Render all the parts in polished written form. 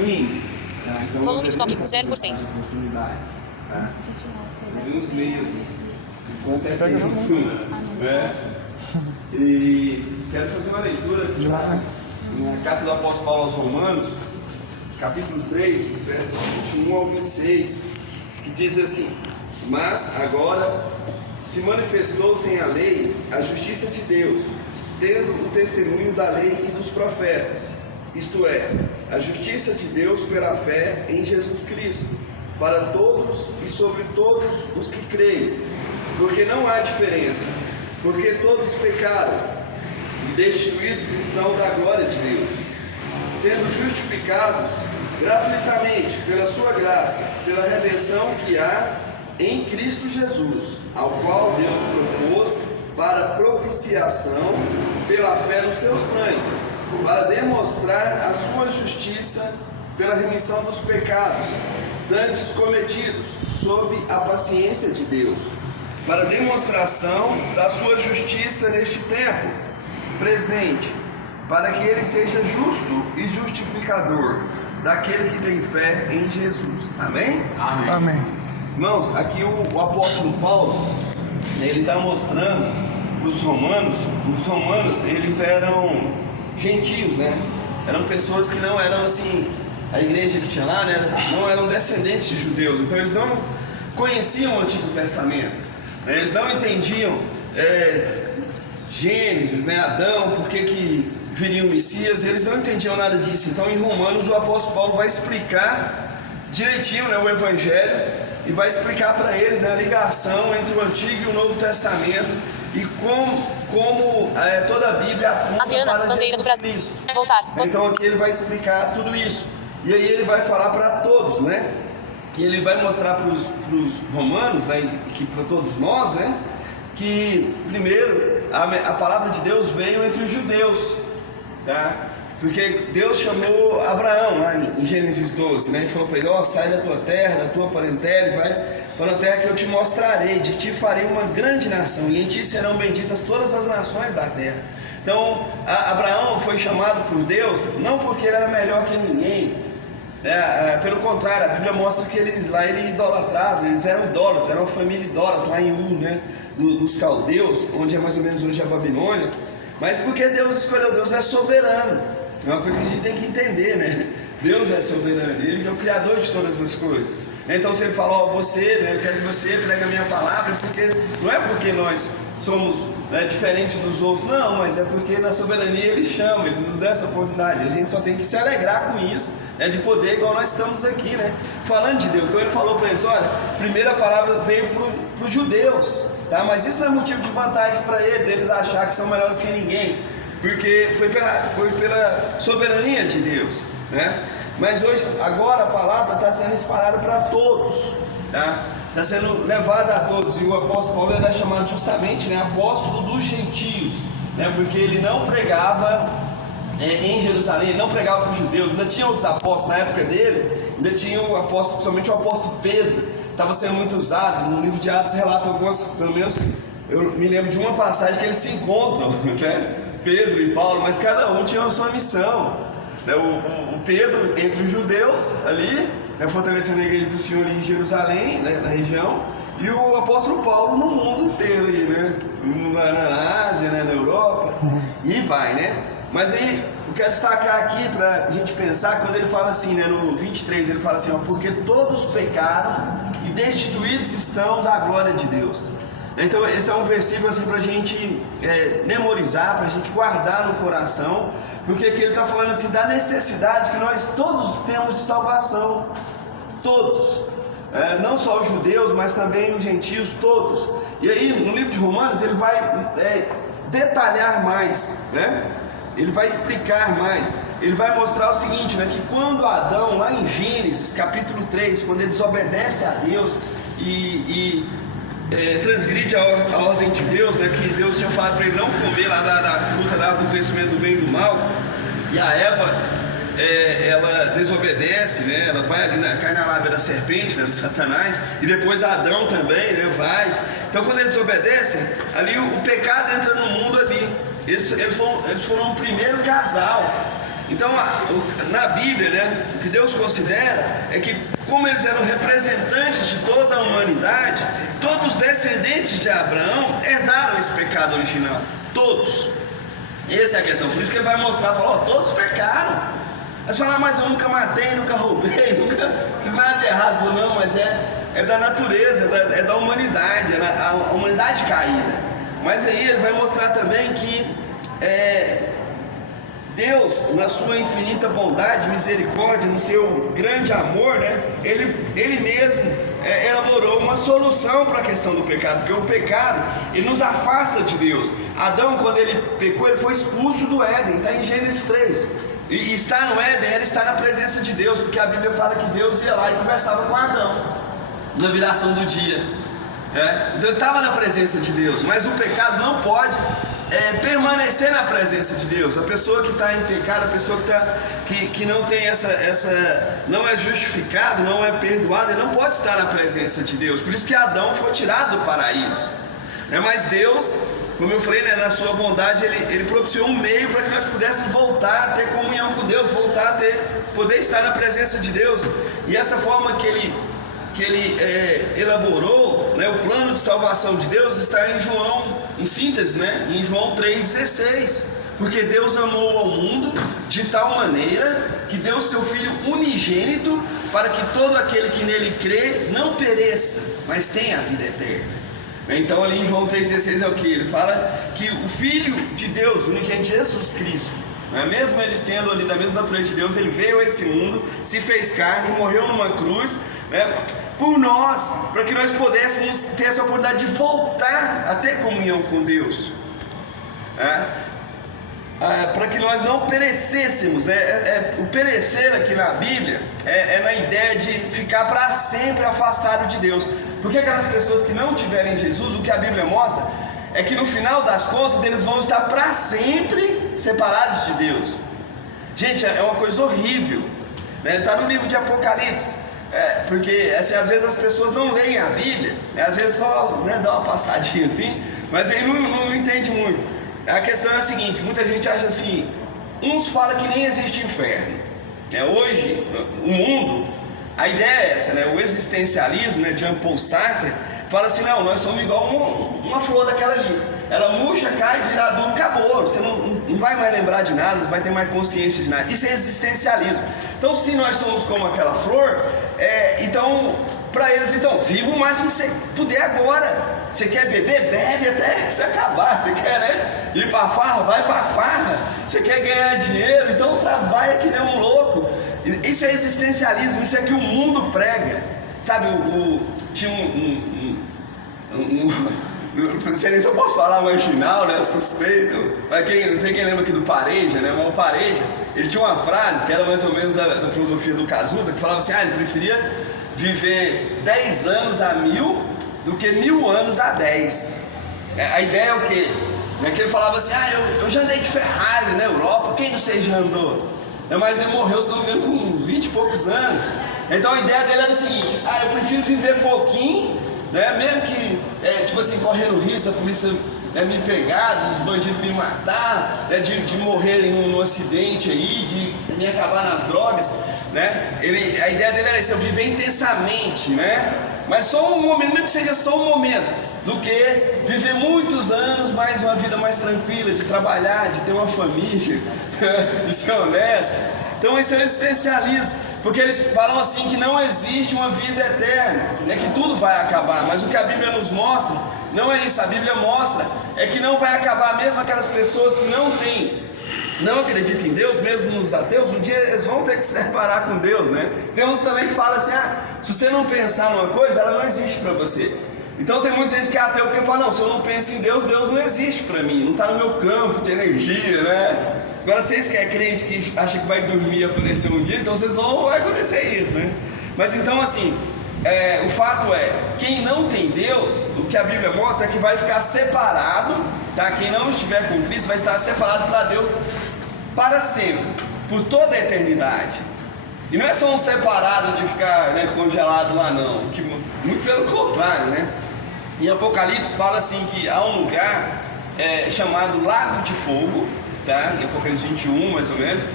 fluindo. Tá? Então, Volume de toque 0%. Tá? Alguns meses. Enquanto é tempo. Né? E quero fazer uma leitura aqui na carta do apóstolo Paulo aos Romanos, capítulo 3, os versos 21 ao 26, que diz assim: mas agora se manifestou sem a lei a justiça de Deus, tendo o testemunho da lei e dos profetas, isto é, a justiça de Deus pela fé em Jesus Cristo, para todos e sobre todos os que creem, porque não há diferença, porque todos pecaram e destituídos estão da glória de Deus, sendo justificados gratuitamente pela sua graça, pela redenção que há em Cristo Jesus, ao qual Deus propôs para propiciação pela fé no seu sangue, para demonstrar a sua justiça pela remissão dos pecados dantes cometidos sob a paciência de Deus, para demonstração da sua justiça neste tempo presente, para que ele seja justo e justificador daquele que tem fé em Jesus. Amém? Amém. Amém. Irmãos, aqui o apóstolo Paulo, ele está mostrando para os romanos, eles eram gentios, né? Eram pessoas que não eram assim, a igreja que tinha lá, né? Não eram descendentes de judeus, então eles não conheciam o Antigo Testamento, né? Eles não entendiam Gênesis, né? Adão, por que viria o Messias, eles não entendiam nada disso. Então em Romanos o apóstolo Paulo vai explicar direitinho, né, o Evangelho, e vai explicar para eles, né, a ligação entre o Antigo e o Novo Testamento e como toda a Bíblia aponta para Jesus Cristo. Então aqui ele vai explicar tudo isso, e aí ele vai falar para todos, né, e ele vai mostrar para os romanos, né, e para todos nós, né, que primeiro a palavra de Deus veio entre os judeus, tá? Porque Deus chamou Abraão lá em Gênesis 12, né? Ele falou para ele: ó, sai da tua terra, da tua parentela e vai para a terra que eu te mostrarei, de ti farei uma grande nação e em ti serão benditas todas as nações da terra. Então Abraão foi chamado por Deus não porque ele era melhor que ninguém, pelo contrário, a Bíblia mostra que ele idolatrava, eles eram idólatras, era uma família idólatra lá em Ur, né? Dos caldeus, onde é mais ou menos hoje a Babilônia. Mas porque Deus escolheu, Deus é soberano. É uma coisa que a gente tem que entender, né? Deus é soberano, Ele é o Criador de todas as coisas. Então se Ele fala, ó, você, né, eu quero que você pregue a minha palavra, porque não é porque nós somos, né, diferentes dos outros, não, mas é porque na soberania Ele chama, Ele nos dá essa oportunidade. A gente só tem que se alegrar com isso, né, de poder, igual nós estamos aqui, né, falando de Deus. Então Ele falou para eles: olha, a primeira palavra veio para os judeus, tá? Mas isso não é motivo de vantagem para eles achar que são melhores que ninguém, porque foi pela soberania de Deus, né? Mas hoje, agora a palavra está sendo espalhada para todos, tá? Está sendo levada a todos, e o apóstolo Paulo era chamado justamente, né, apóstolo dos gentios, né? Porque ele não pregava em Jerusalém, ele não pregava para os judeus. Ainda tinha outros apóstolos na época dele, ainda tinha o apóstolo, principalmente o apóstolo Pedro, estava sendo muito usado. No livro de Atos relata algumas, pelo menos eu me lembro de uma passagem que eles se encontram, né? Pedro e Paulo, mas cada um tinha a sua missão, né? O Pedro entre os judeus ali, né, fortalecendo a igreja do Senhor ali em Jerusalém, né, na região, e o apóstolo Paulo no mundo inteiro ali, né, na Ásia, né, na Europa, e vai, né? Mas aí eu quero destacar aqui para a gente pensar, quando ele fala assim, né, no 23, ele fala assim, ó, porque todos pecaram e destituídos estão da glória de Deus. Então esse é um versículo assim para a gente memorizar, para a gente guardar no coração, porque aqui ele está falando assim da necessidade que nós todos temos de salvação, todos, não só os judeus, mas também os gentios, todos. E aí no livro de Romanos ele vai detalhar mais, né? Ele vai explicar mais, ele vai mostrar o seguinte, né? Que quando Adão, lá em Gênesis capítulo 3, quando ele desobedece a Deus e transgride a ordem de Deus, né, que Deus tinha falado para ele não comer lá da fruta da árvore do conhecimento do bem e do mal, e a Eva, ela desobedece, né, ela vai ali, cai na lábia da serpente, né, do Satanás, e depois Adão também, né, vai. Então quando eles desobedecem, ali o pecado entra no mundo ali. Eles foram o primeiro casal, Então, na Bíblia, né, o que Deus considera é que, como eles eram representantes de toda a humanidade, todos os descendentes de Abraão herdaram esse pecado original. Todos. Essa é a questão. Por isso que ele vai mostrar, falar, todos pecaram. Mas falar, mas eu nunca matei, nunca roubei, nunca fiz nada de errado. Não, mas é da natureza, é da humanidade, a humanidade caída. Mas aí ele vai mostrar também que Deus, na sua infinita bondade, misericórdia, no seu grande amor, né, ele mesmo elaborou uma solução para a questão do pecado, porque o pecado, ele nos afasta de Deus. Adão, quando ele pecou, ele foi expulso do Éden, está em Gênesis 3. E estar no Éden era estar na presença de Deus, porque a Bíblia fala que Deus ia lá e conversava com Adão, na viração do dia. Então ele estava na presença de Deus, mas o pecado não pode permanecer na presença de Deus. A pessoa que está em pecado, a pessoa que não tem não é justificado, não é perdoado, ele não pode estar na presença de Deus. Por isso que Adão foi tirado do paraíso. Mas Deus, como eu falei, na sua bondade, ele propiciou um meio para que nós pudéssemos voltar a ter comunhão com Deus, voltar a poder estar na presença de Deus. E essa forma que ele elaborou, né, o plano de salvação de Deus está em João, em síntese, né, em João 3,16. Porque Deus amou ao mundo de tal maneira que deu seu Filho unigênito para que todo aquele que nele crê não pereça, mas tenha a vida eterna. Então ali em João 3,16 é o que? Ele fala que o Filho de Deus, unigênito Jesus Cristo, mesmo ele sendo ali da mesma natureza de Deus, ele veio a esse mundo, se fez carne, morreu numa cruz, por nós, para que nós pudéssemos ter essa oportunidade de voltar a ter comunhão com Deus, para que nós não perecêssemos, o perecer aqui na Bíblia é na ideia de ficar para sempre afastado de Deus, porque aquelas pessoas que não tiverem Jesus, o que a Bíblia mostra é que no final das contas eles vão estar para sempre separados de Deus. Gente, é uma coisa horrível, está no livro de Apocalipse. Porque assim, às vezes as pessoas não leem a Bíblia, às vezes só dá uma passadinha assim, mas aí não entende muito. A questão é a seguinte: muita gente acha assim, uns falam que nem existe inferno. Hoje, o mundo, a ideia é essa, o existencialismo, de Jean-Paul Sartre, fala assim, não, nós somos igual uma flor daquela ali. Ela murcha, cai, vira adulto, acabou. Você não vai mais lembrar de nada, não vai ter mais consciência de nada. Isso é existencialismo. Então, se nós somos como aquela flor, então, para eles, viva o máximo que você puder agora. Você quer beber? Bebe até você acabar. Você quer ir para farra? Vai para farra. Você quer ganhar dinheiro? Então trabalha que nem um louco. Isso é existencialismo, isso é que o mundo prega. Sabe, tinha não sei nem se eu posso falar marginal, suspeito, mas não sei quem lembra aqui do Pareja, mas o Pareja, ele tinha uma frase que era mais ou menos da filosofia do Cazuza, que falava assim, ele preferia viver 10 anos a 1000 do que 1000 anos a 10. A ideia é o quê? Que ele falava assim, eu já andei de Ferrari na Europa, quem de vocês já andou? Mas ele morreu, se não me engano, com uns 20 e poucos anos. Então a ideia dele era o seguinte, eu prefiro viver pouquinho, mesmo que, correndo risco da polícia me pegar, dos bandidos me matar, de morrer num acidente aí, de me acabar nas drogas, a ideia dele era isso, eu viver intensamente, mas só um momento, mesmo que seja só um momento, do que viver muitos anos, mais uma vida mais tranquila, de trabalhar, de ter uma família, de ser honesto. Então isso é o existencialismo, porque eles falam assim que não existe uma vida eterna, que tudo vai acabar, mas o que a Bíblia nos mostra, não é isso, a Bíblia mostra, é que não vai acabar mesmo aquelas pessoas que não acreditam em Deus, mesmo os ateus, um dia eles vão ter que se separar com Deus, Tem uns também que falam assim, se você não pensar numa coisa, ela não existe para você. Então tem muita gente que é ateu porque fala, não, se eu não penso em Deus, Deus não existe para mim, não está no meu campo de energia, Agora vocês que é crente que acha que vai dormir e aparecer um dia, então vai acontecer isso, Mas então assim, o fato é, quem não tem Deus, o que a Bíblia mostra é que vai ficar separado, Quem não estiver com Cristo vai estar separado para Deus para sempre, por toda a eternidade. E não é só um separado de ficar congelado lá não, muito pelo contrário, Em Apocalipse fala assim que há um lugar chamado Lago de Fogo, em Apocalipse 21 mais ou menos,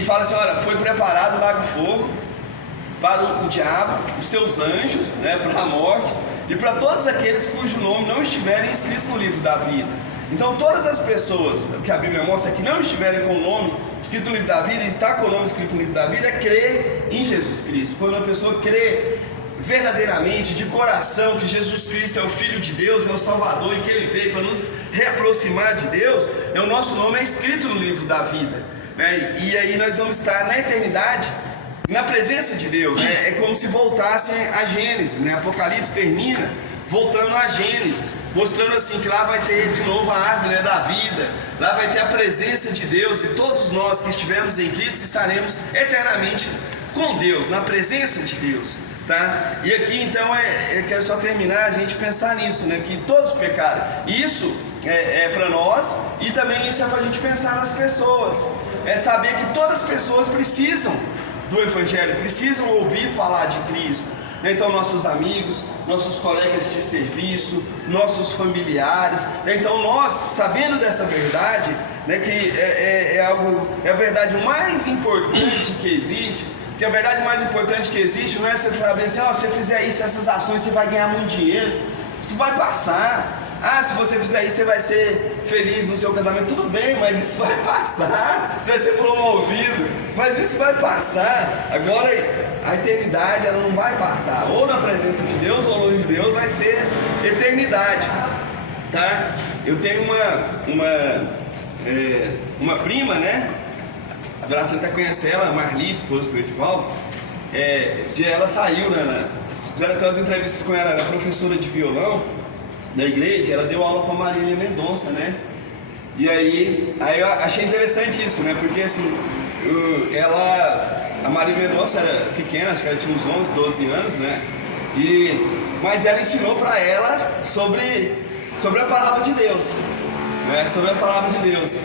que fala assim, olha, foi preparado o lago de fogo para o diabo, os seus anjos, né, para a morte, e para todos aqueles cujo nome não estiverem escritos no livro da vida. Então todas as pessoas que a Bíblia mostra que não estiverem com o nome escrito no livro da vida, e está com o nome escrito no livro da vida, crê em Jesus Cristo. Quando a pessoa crê verdadeiramente, de coração, que Jesus Cristo é o Filho de Deus, é o Salvador, e que Ele veio para nos reaproximar de Deus, o nosso nome é escrito no livro da vida, né? E aí nós vamos estar na eternidade na presença de Deus, né? É como se voltassem a Gênesis, né? Apocalipse termina voltando a Gênesis, mostrando assim que lá vai ter de novo a árvore, né, da vida, lá vai ter a presença de Deus, e todos nós que estivermos em Cristo estaremos eternamente com Deus, na presença de Deus, tá? E aqui então eu quero só terminar a gente pensar nisso, né? Que todos pecaram. Isso é para nós, e também isso é para a gente pensar nas pessoas, é saber que todas as pessoas precisam do Evangelho, precisam ouvir falar de Cristo. Então nossos amigos, nossos colegas de serviço, nossos familiares. Então nós, sabendo dessa verdade, né, que é a verdade mais importante que existe, que a verdade mais importante que existe não é você saber assim, se você fizer isso, essas ações, você vai ganhar muito dinheiro. Isso vai passar. Se você fizer isso, você vai ser feliz no seu casamento. Tudo bem, mas isso vai passar. Você vai ser promovido, mas isso vai passar. Agora, a eternidade, ela não vai passar. Ou na presença de Deus, ou longe de Deus, vai ser eternidade, tá? Eu tenho uma prima, né? A Veracena até conhece ela, a Marli, esposa do Edivaldo. Esse dia ela saiu, né? Fizeram até umas entrevistas com ela, ela é professora de violão na igreja, ela deu aula para Marília Mendonça, né? E aí eu achei interessante isso, né? Porque assim, a Marília Mendonça era pequena, acho que ela tinha uns 11, 12 anos, né? Mas ela ensinou para ela sobre a palavra de Deus, né? Sobre a palavra de Deus.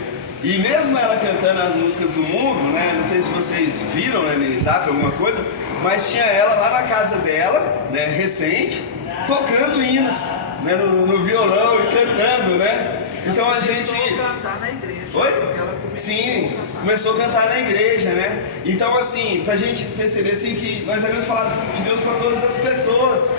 E mesmo ela cantando as músicas do mundo, né? Não sei se vocês viram, né, no Zap, alguma coisa, mas tinha ela lá na casa dela, né, recente, tocando hinos, né, no violão e cantando, né? Então a gente começou a cantar na igreja. Oi? Sim, começou a cantar na igreja, né? Então assim, pra gente perceber assim que nós devemos falar de Deus para todas as pessoas,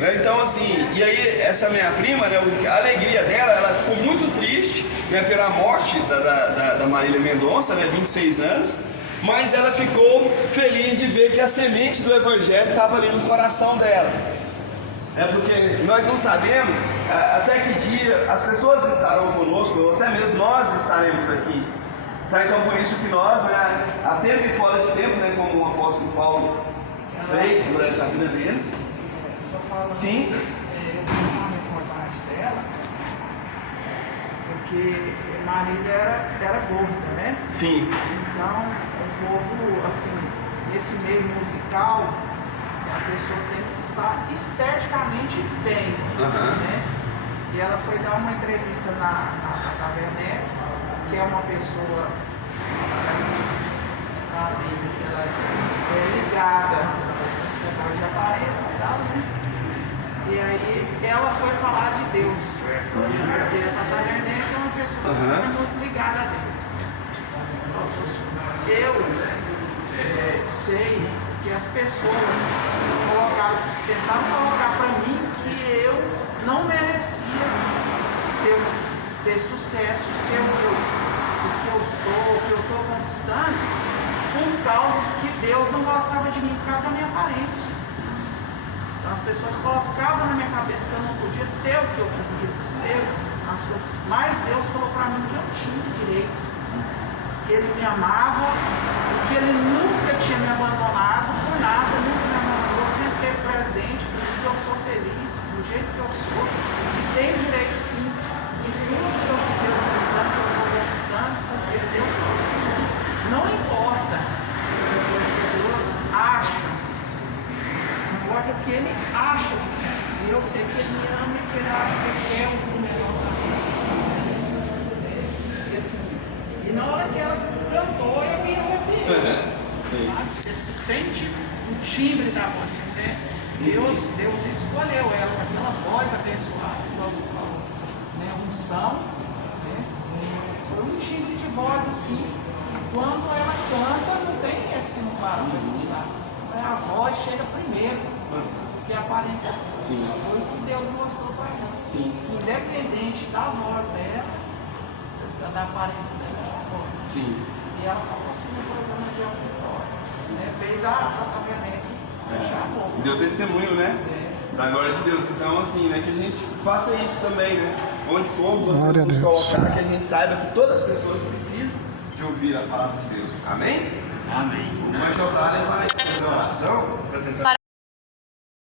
né? Então assim, e aí essa minha prima, né, a alegria dela, ela ficou muito triste, né, pela morte da Marília Mendonça, né, 26 anos, mas ela ficou feliz de ver que a semente do Evangelho estava ali no coração dela. Porque nós não sabemos até que dia as pessoas estarão conosco, ou até mesmo nós estaremos aqui. Tá? Então por isso que nós, né, a tempo e fora de tempo, né, como o apóstolo Paulo fez durante a vida dele. Só falando, sim. Eu tenho uma reportagem dela, porque Marília era gorda, né? Sim. Então o povo, assim, nesse meio musical, a pessoa tem que estar esteticamente bem, né? E ela foi dar uma entrevista na Werneck, que é uma pessoa, sabe, que ela é ligada a esse negócio de aparência e tal, né? E aí ela foi falar de Deus, porque a Tata Werneck é uma pessoa que é muito ligada a Deus. Eu sei que as pessoas tentaram colocar para mim que eu não merecia ter sucesso, ser o que eu sou, o que eu estou conquistando, por causa de que Deus não gostava de mim por causa da minha aparência. Então as pessoas colocavam na minha cabeça que eu não podia ter o que eu podia ter, mas Deus falou para mim que eu tinha direito, que Ele me amava, que Ele nunca tinha me abandonado por nada, nunca me abandonou, sempre esteve presente, porque eu sou feliz do jeito que eu sou, e tenho direito sim de tudo que Deus me dá, que eu estou conquistando, porque Deus falou assim, não importa se as pessoas acham, não importa o que Ele acha de mim, e eu sei que Ele me ama e que Ele acha que Ele é o melhor para mim. E assim, e na hora que ela cantou, eu me arrepiei, sabe? Você sente o timbre da voz, né? Deus escolheu ela com aquela voz abençoada, igual você falou, né? Unção, né? Foi um timbre de voz assim, quando ela canta, não tem esse que não para. A voz chega primeiro, porque a aparência foi o que Deus mostrou para ela. Sim. Independente da voz dela, da aparência dela, é a voz. Sim. E ela falou assim no programa de auditório. Fez a Tata Werneck fechar a boca. Deu testemunho, né? Da glória de Deus. Então, assim, né, que a gente faça isso também, né? Onde formos, onde nos colocar, que a gente saiba que todas as pessoas precisam de ouvir a palavra de Deus. Amém? Amém. O irmão Jotália vai fazer uma oração, apresentar.